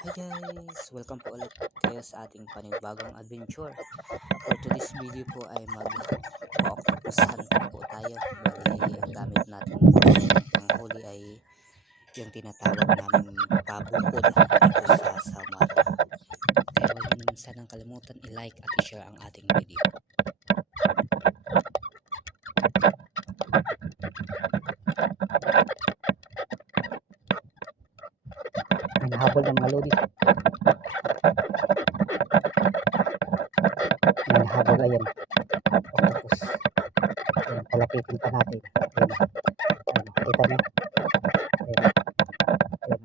Hi guys! Welcome po ulit kayo sa ating panibagong adventure. For today's video po ay mag-octopus hunting po tayo. Bali, ang gamit nating panghuli ay yung tinatawag naming pabukod dito sa Samar. Kaya huwag niyo naman sanang kalimutan i-like at i-share ang ating video. May nahabol ng mga lodi. May nahabol, ayan. Octopus. Ayan, palapitin pa natin. Ayan. Ayan, kita niyo. Ayan. Ayan.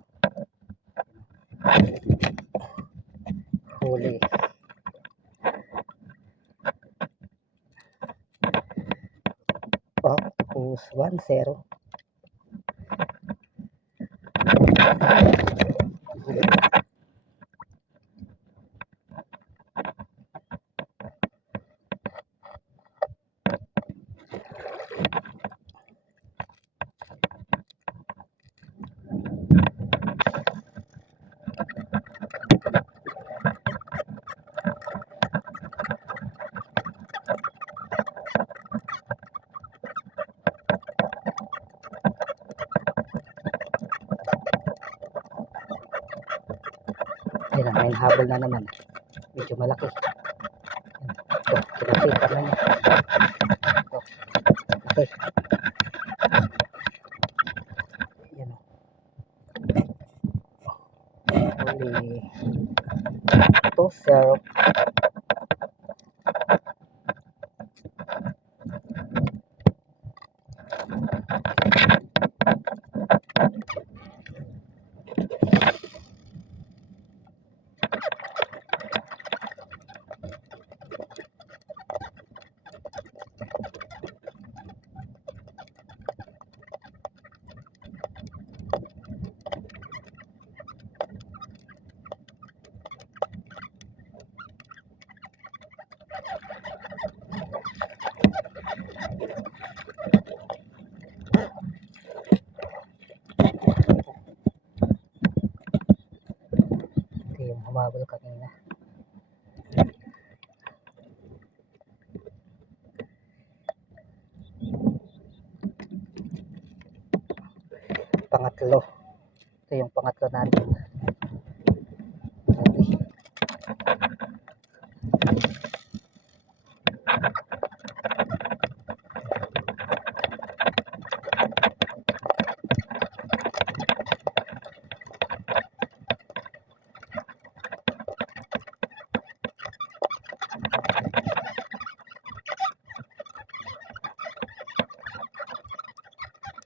Huli. Octopus 1-0. Ayan, may nahabol na naman. Medyo malaki. Ito, kinapitan na niya. Ito. Okay. Ayan o. Huli. 2-0. Ito yung humabol kanina. Pangatlo. Ito yung pangatlo natin. Okay.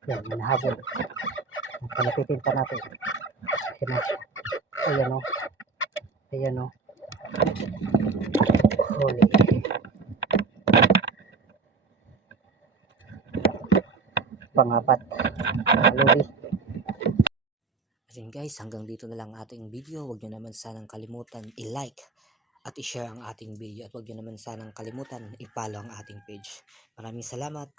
Yan, manahabol. Palapitin pa natin. Ayan o. Ayan o. Ayan o. Huli. Pangapat. Lodi. Ayan guys, hanggang dito na lang ating video. Huwag niyo naman sanang kalimutan i-like at i-share ang ating video. At huwag niyo naman sanang kalimutan i-follow ang ating page. Maraming salamat!